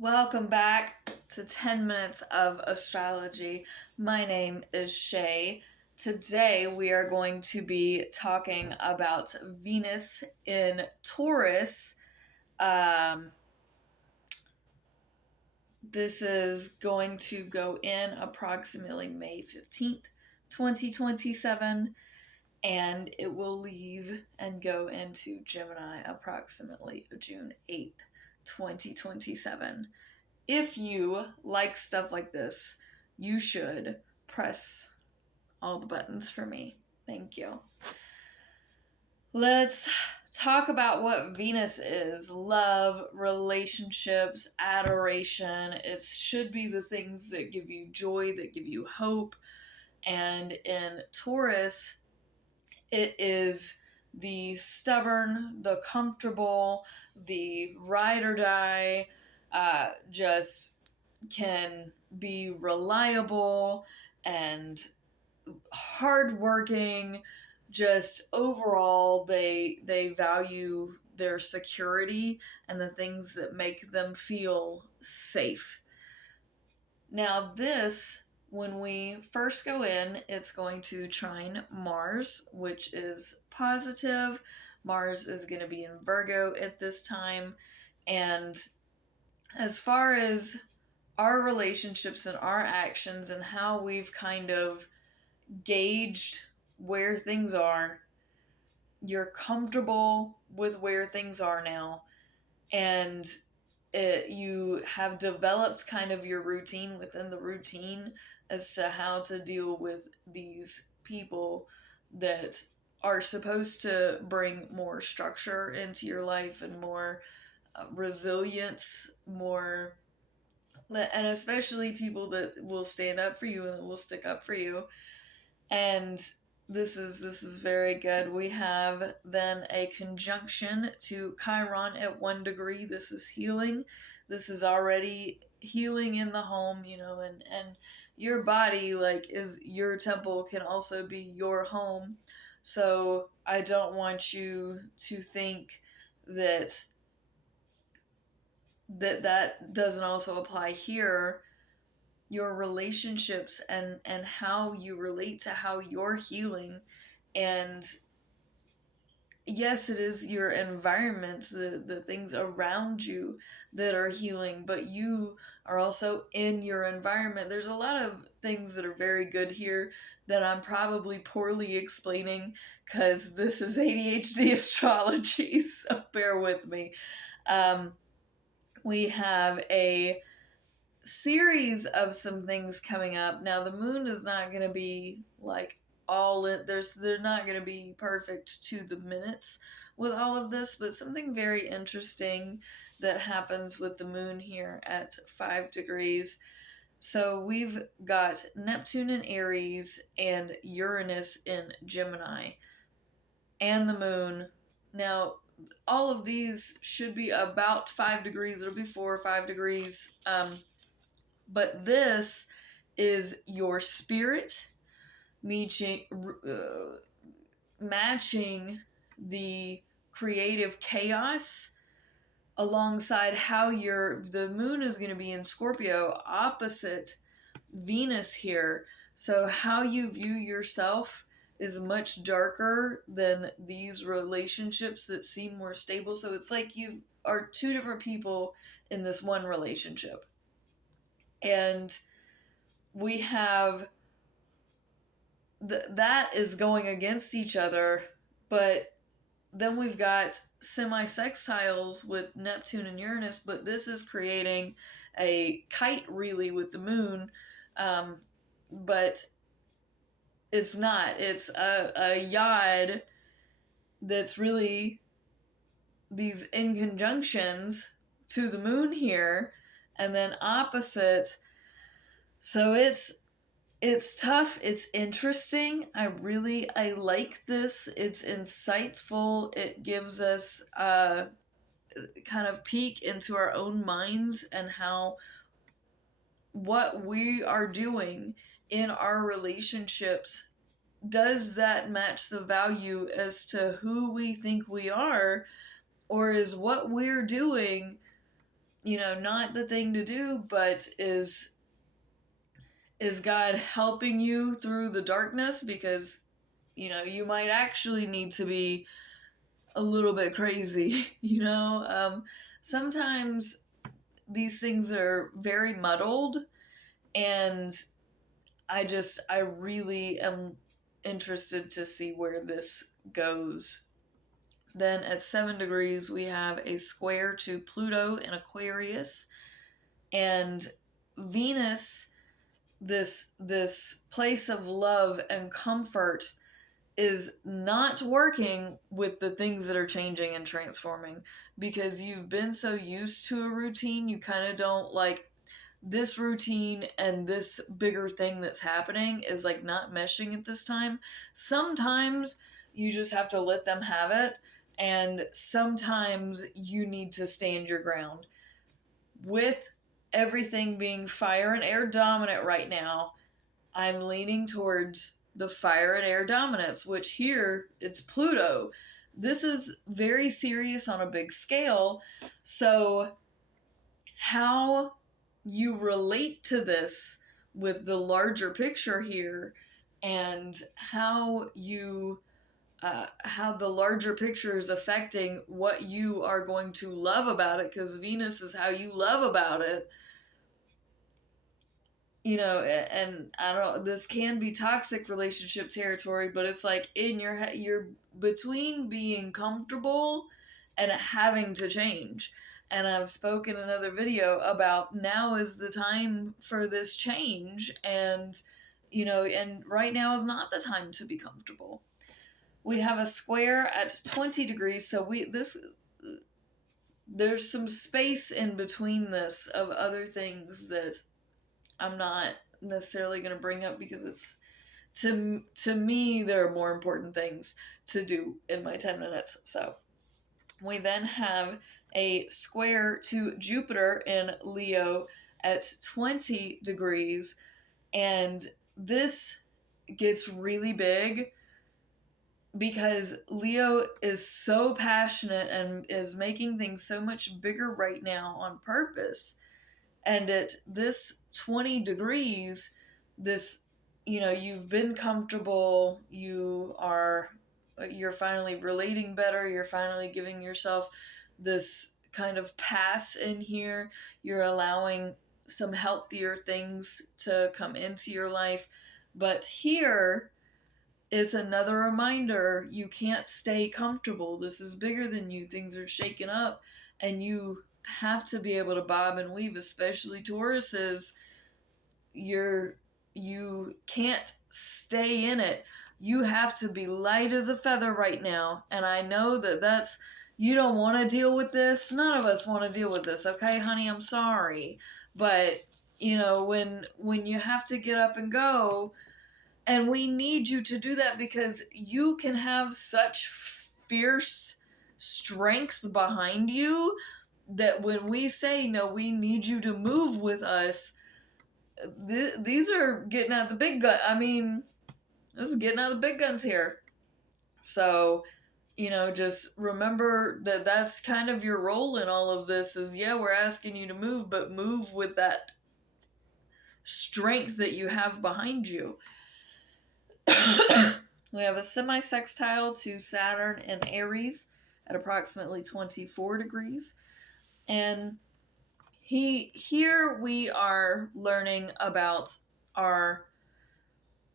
Welcome back to 10 Minutes of Astrology. My name is Shay. Today we are going to be talking about Venus in Taurus. Um, this is going to go in approximately May 15th, 2027, and it will leave and go into Gemini approximately June 8th, 2027. If you like stuff like this, you should press all the buttons for me. Thank you. Let's talk about what Venus is: love, relationships, adoration. It should be the things that give you joy, that give you hope. And in Taurus, it is the stubborn, the comfortable, the ride or die, just can be reliable and hardworking. Just overall, they value their security and the things that make them feel safe. Now, this, when we first go in, it's going to trine Mars, which is positive. Mars is going to be in Virgo at this time. And as far as our relationships and our actions and how we've kind of gauged where things are, you're comfortable with where things are now, and you have developed kind of your routine within the routine as to how to deal with these people that are supposed to bring more structure into your life and more resilience, more, and especially people that will stand up for you and will stick up for you. And this is very good. We have then a conjunction to Chiron at 1 degree. This is healing. This is already healing in the home, and your body, like, is your temple, can also be your home. So I don't want you to think that that doesn't also apply here. Your relationships and how you relate to how you're healing, and yes, it is your environment, the things around you that are healing, but you are also in your environment. There's a lot of things that are very good here that I'm probably poorly explaining because this is ADHD astrology, so bear with me. um, we have a series of some things coming up. Now the moon is not going to be like all in, they're not going to be perfect to the minutes with all of this, but something very interesting that happens with the moon here at 5 degrees. So we've got Neptune in Aries and Uranus in Gemini and the moon. Now all of these should be about 5 degrees. It'll be 4 or 5 degrees. But this is your spirit matching, matching the creative chaos alongside how the moon is going to be in Scorpio opposite Venus here. So how you view yourself is much darker than these relationships that seem more stable. So it's like you are two different people in this one relationship. And we have that is going against each other, but then we've got semi-sextiles with Neptune and Uranus, but this is creating a kite really with the moon, but it's not. It's a yod that's really these inconjunctions to the moon here, and then opposite. So it's tough. It's interesting. I like this. It's insightful. It gives us a kind of peek into our own minds and how what we are doing in our relationships, does that match the value as to who we think we are, or is what we're doing not the thing to do, but is God helping you through the darkness? Because, you might actually need to be a little bit crazy, Sometimes these things are very muddled, and I really am interested to see where this goes. Then at 7 degrees, we have a square to Pluto in Aquarius, and Venus, this place of love and comfort, is not working with the things that are changing and transforming, because you've been so used to a routine, you kind of don't like this routine, and this bigger thing that's happening is like not meshing at this time. Sometimes you just have to let them have it, and sometimes you need to stand your ground. With everything being fire and air dominant right now, I'm leaning towards the fire and air dominance, which here it's Pluto. This is very serious on a big scale. So, how you relate to this with the larger picture here, and how the larger picture is affecting what you are going to love about it, because Venus is how you love about it. And I don't know, this can be toxic relationship territory, but it's like in your head, you're between being comfortable and having to change. And I've spoken in another video about now is the time for this change, and and right now is not the time to be comfortable. We have a square at 20 degrees, so there's some space in between this of other things that I'm not necessarily going to bring up, because it's to me there are more important things to do in my 10 minutes. So we then have a square to Jupiter in Leo at 20 degrees, and this gets really big because Leo is so passionate and is making things so much bigger right now on purpose. And at this 20 degrees, this, you've been comfortable, you're finally relating better, you're finally giving yourself this kind of pass in here, you're allowing some healthier things to come into your life. But here is another reminder, you can't stay comfortable. This is bigger than you. Things are shaken up, and you have to be able to bob and weave, especially Tauruses. You can't stay in it. You have to be light as a feather right now. And I know that's you don't want to deal with this. None of us want to deal with this, okay, honey? I'm sorry. But when you have to get up and go, and we need you to do that, because you can have such fierce strength behind you that when we say, no, we need you to move with us, these are getting out the big gun. I mean, this is getting out the big guns here. So, just remember that that's kind of your role in all of this is, yeah, we're asking you to move, but move with that strength that you have behind you. We have a semi-sextile to Saturn in Aries at approximately 24 degrees. And here we are learning about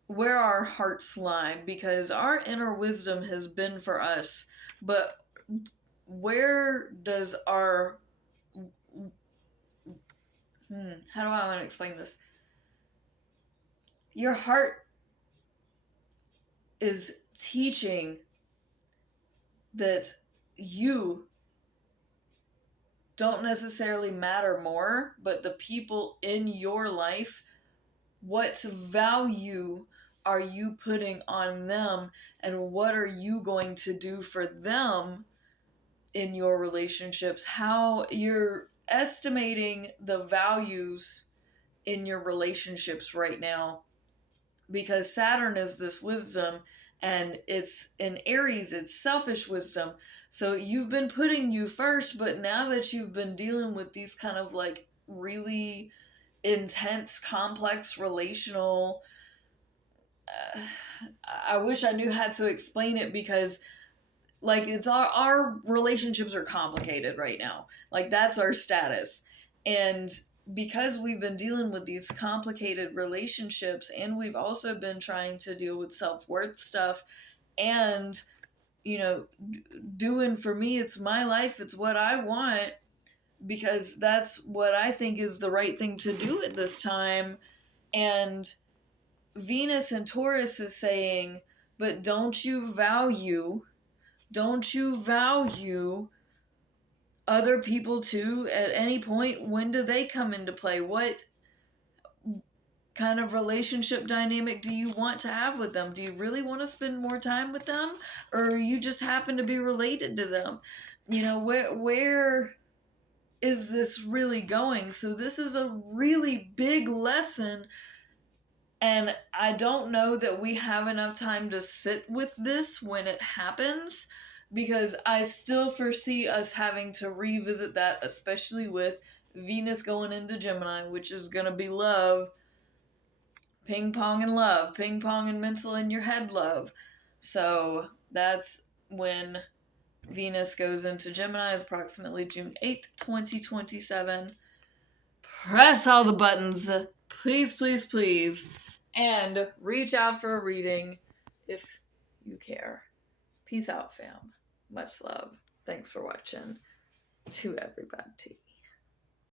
where our hearts lie, because our inner wisdom has been for us, but where does our how do I want to explain this? Your heart is teaching that you don't necessarily matter more, but the people in your life, what value are you putting on them, and what are you going to do for them in your relationships? How you're estimating the values in your relationships right now, because Saturn is this wisdom, And it's in Aries, it's selfish wisdom. So you've been putting you first, but now that you've been dealing with these kind of like really intense, complex relational, uh, I wish I knew how to explain it, because like it's our relationships are complicated right now. Like that's our status. And because we've been dealing with these complicated relationships, and we've also been trying to deal with self-worth stuff, and doing, for me, it's my life, it's what I want, because that's what I think is the right thing to do at this time. And Venus and Taurus is saying, but don't you value other people too? At any point, when do they come into play? What kind of relationship dynamic do you want to have with them? Do you really want to spend more time with them, or you just happen to be related to them? Where is this really going? So this is a really big lesson, and I don't know that we have enough time to sit with this when it happens, because I still foresee us having to revisit that, especially with Venus going into Gemini, which is going to be love, ping pong and love, ping pong and mental in your head love. So that's when Venus goes into Gemini, is approximately June 8th, 2027. Press all the buttons, please, please, please, and reach out for a reading if you care. Peace out, fam. Much love. Thanks for watching. To everybody.